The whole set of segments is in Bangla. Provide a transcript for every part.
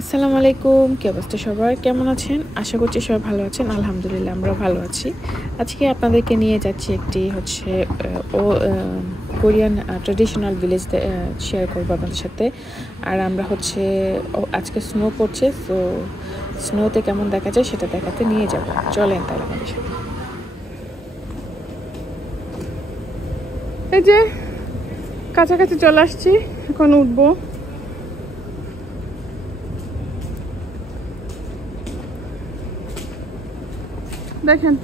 আসসালামু আলাইকুম, কি অবস্থা সবার, কেমন আছেন? আশা করছি সবাই ভালো আছেন। আলহামদুলিল্লাহ আমরা ভালো আছি। আজকে আপনাদেরকে নিয়ে যাচ্ছি একটি কোরিয়ান ট্রেডিশনাল ভিলেজ শেয়ার করবো আপনাদের সাথে। আর আমরা আজকে স্নো পড়ছে, তো স্নোতে কেমন দেখা যায় সেটা দেখাতে নিয়ে যাব। চলেন তাহলে আমাদের সাথে। এই যে কাছাকাছি চলে আসছি, এখন উঠবো। দেখেন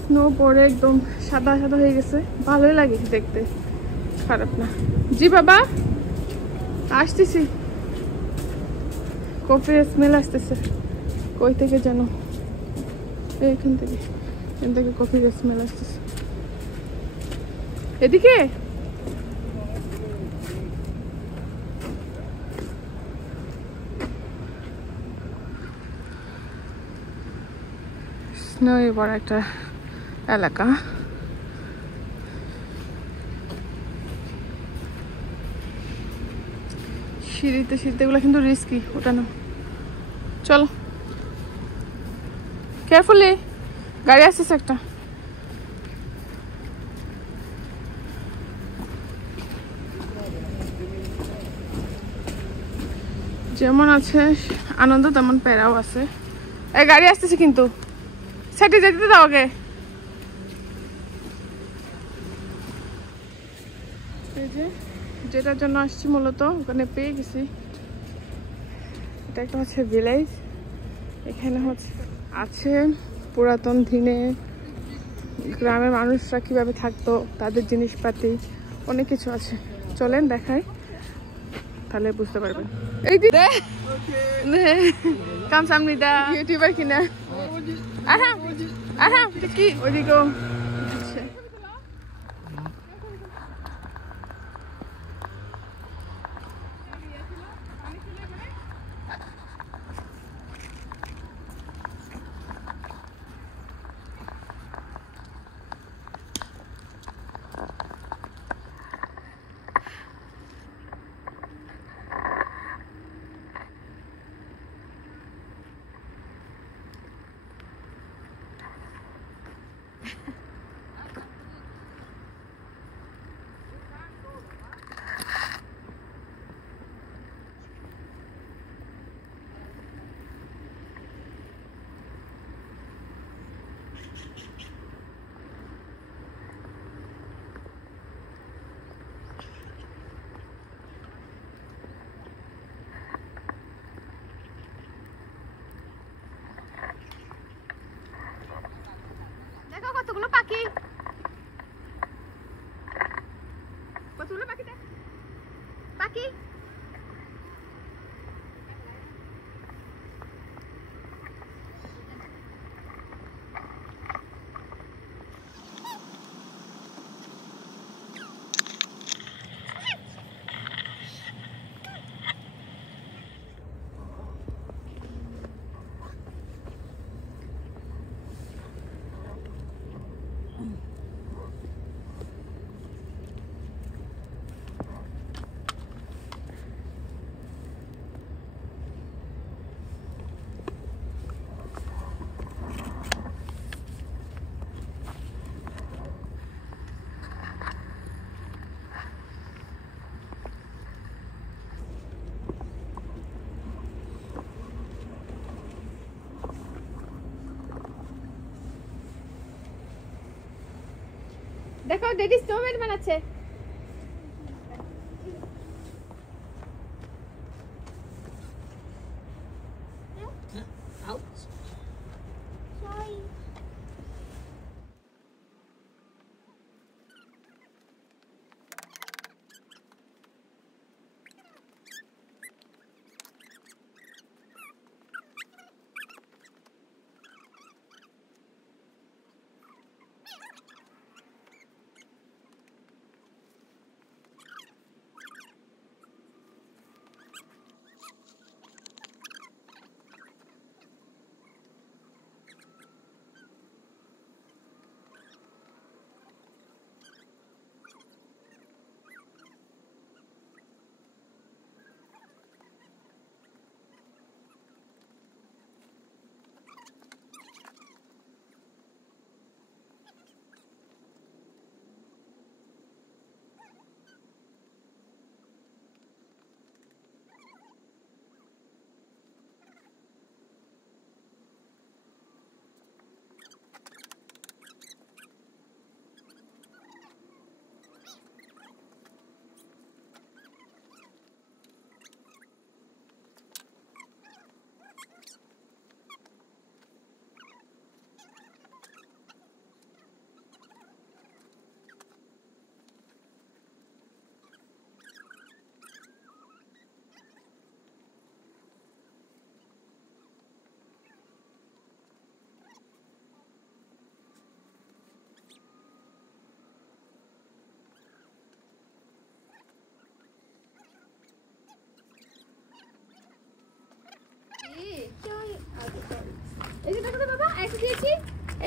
স্নো পরে একদম সাদা সাদা হয়ে গেছে, ভালোই লাগে দেখতে, খারাপ না। জি বাবা, আসতেছি। কফির স্মেল আসতেছে কই থেকে যেন, এখান থেকে কফির স্মেল আসতেছে। এদিকে স্নোই বড় একটা এলাকা। সিঁড়িতে এগুলো কিন্তু রিস্কি ওঠানো। চলো কেয়ারফুলি, গাড়ি আসতেছে একটা। যেমন আছে আনন্দ তেমন প্যারাও আছে। এই গাড়ি আসতেছে কিন্তু, সাইডে যেতে দাও আগে। এই যে যেটার জন্য আসছি মূলত ওখানে পেয়ে গেছি। এটা একটা হচ্ছে ভিলেজ। এখানে আছে পুরাতন দিনে গ্রামের মানুষরা কিভাবে থাকতো, তাদের জিনিসপাতি অনেক কিছু আছে। চলেন দেখাই, তাহলে বুঝতে পারবেন। এই দিদি কাম সামনিটা ইউটিউবার কিনা। কি ওইদিকেও আছে। দেখো কতগুলো পাখি, পাখি। দেখো ডেডি স্নোম্যান বানাচ্ছে।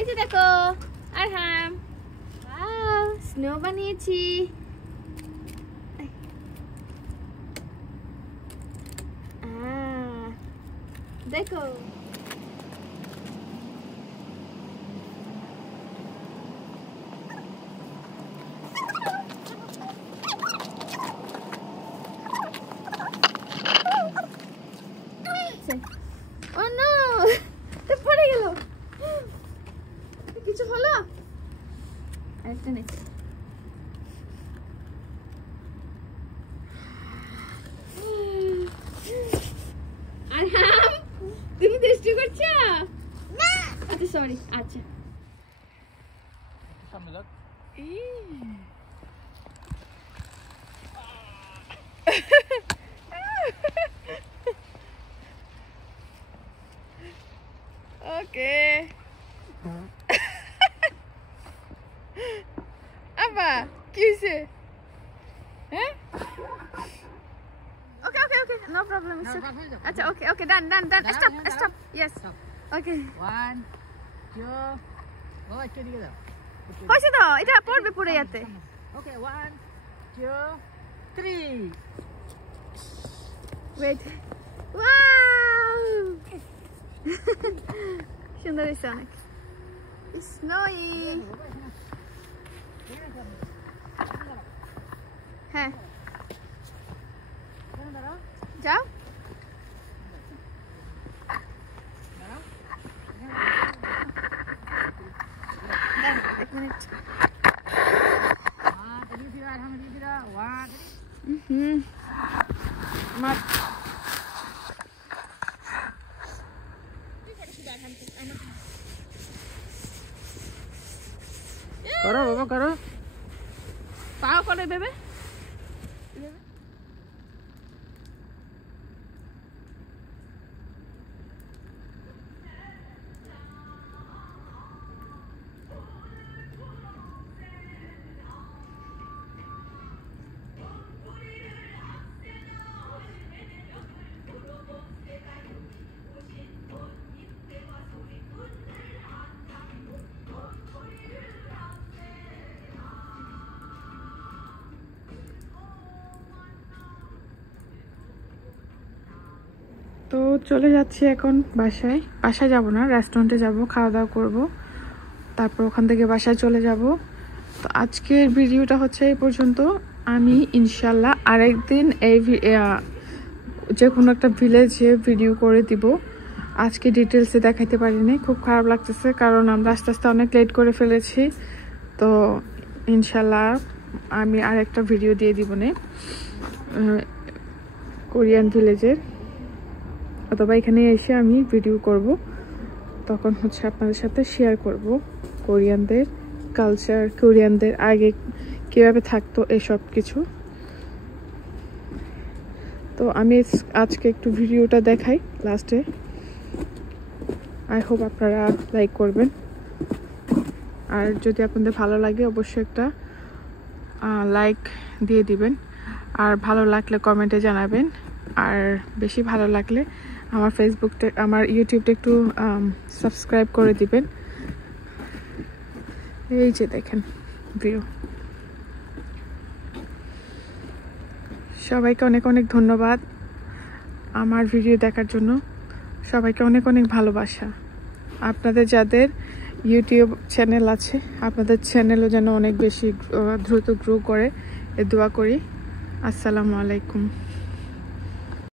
যে দেখো আরহাম, ওয়াও স্নো বানিয়েছি। দেখো ও নো, তো পড়ে গেল। কিছু হলো? একটা নেই। আরহাম তুমি দুষ্টু করছো না? আচ্ছা সরি। আচ্ছা সামনে যাও। ওকে আব্বা কি হইছে? হ্যাঁ ওকে ওকে ওকে নো প্রবলেম। আচ্ছা ওকে ওকে ডান ডান ডান স্টপ স্টপ ইয়েস ওকে 1 2 ও একটু দিকে দাও। হইছে তো, এটা পড়বে পুরো ইয়াতে। ওকে 1 2 3 ওয়েট ওয়াও সুন্দর হইছে অনেক। স্নোই হ্যাঁ যাও এক মিনিট। করো বাবা করো। পাও করে দেবে। তো চলে যাচ্ছি এখন বাসায়। বাসায় যাব না, রেস্টুরেন্টে যাব, খাওয়া দাওয়া করব, তারপর ওখান থেকে বাসায় চলে যাব। তো আজকের ভিডিওটা হচ্ছে এই পর্যন্ত। আমি ইনশাল্লাহ আরেকদিন এই যে কোনো একটা ভিলেজে ভিডিও করে দিব। আজকে ডিটেলসে দেখাইতে পারিনি, খুব খারাপ লাগতেছে, কারণ আমরা আস্তে আস্তে অনেক লেট করে ফেলেছি। তো ইনশাল্লাহ আমি আরেকটা ভিডিও দিয়ে দিব না কোরিয়ান ভিলেজের, অথবা এখানে এসে আমি ভিডিও করব, তখন হচ্ছে আপনাদের সাথে শেয়ার করব কোরিয়ানদের কালচার, কোরিয়ানদের আগে কীভাবে থাকতো এসব কিছু। তো আমি আজকে একটু ভিডিওটা দেখাই লাস্টে। আই হোপ আপনারা লাইক করবেন, আর যদি আপনাদের ভালো লাগে অবশ্যই একটা লাইক দিয়ে দিবেন, আর ভালো লাগলে কমেন্টে জানাবেন, আর বেশি ভালো লাগলে আমার ফেসবুকটা, আমার ইউটিউবটা একটু সাবস্ক্রাইব করে দিবেন। এই যে দেখেন ভিউ। সবাইকে অনেক অনেক ধন্যবাদ আমার ভিডিও দেখার জন্য। সবাইকে অনেক অনেক ভালোবাসা। আপনাদের যাদের ইউটিউব চ্যানেল আছে, আপনাদের চ্যানেলও যেন অনেক বেশি দ্রুত গ্রো করে, এ দোয়া করি। আসসালামু আলাইকুম।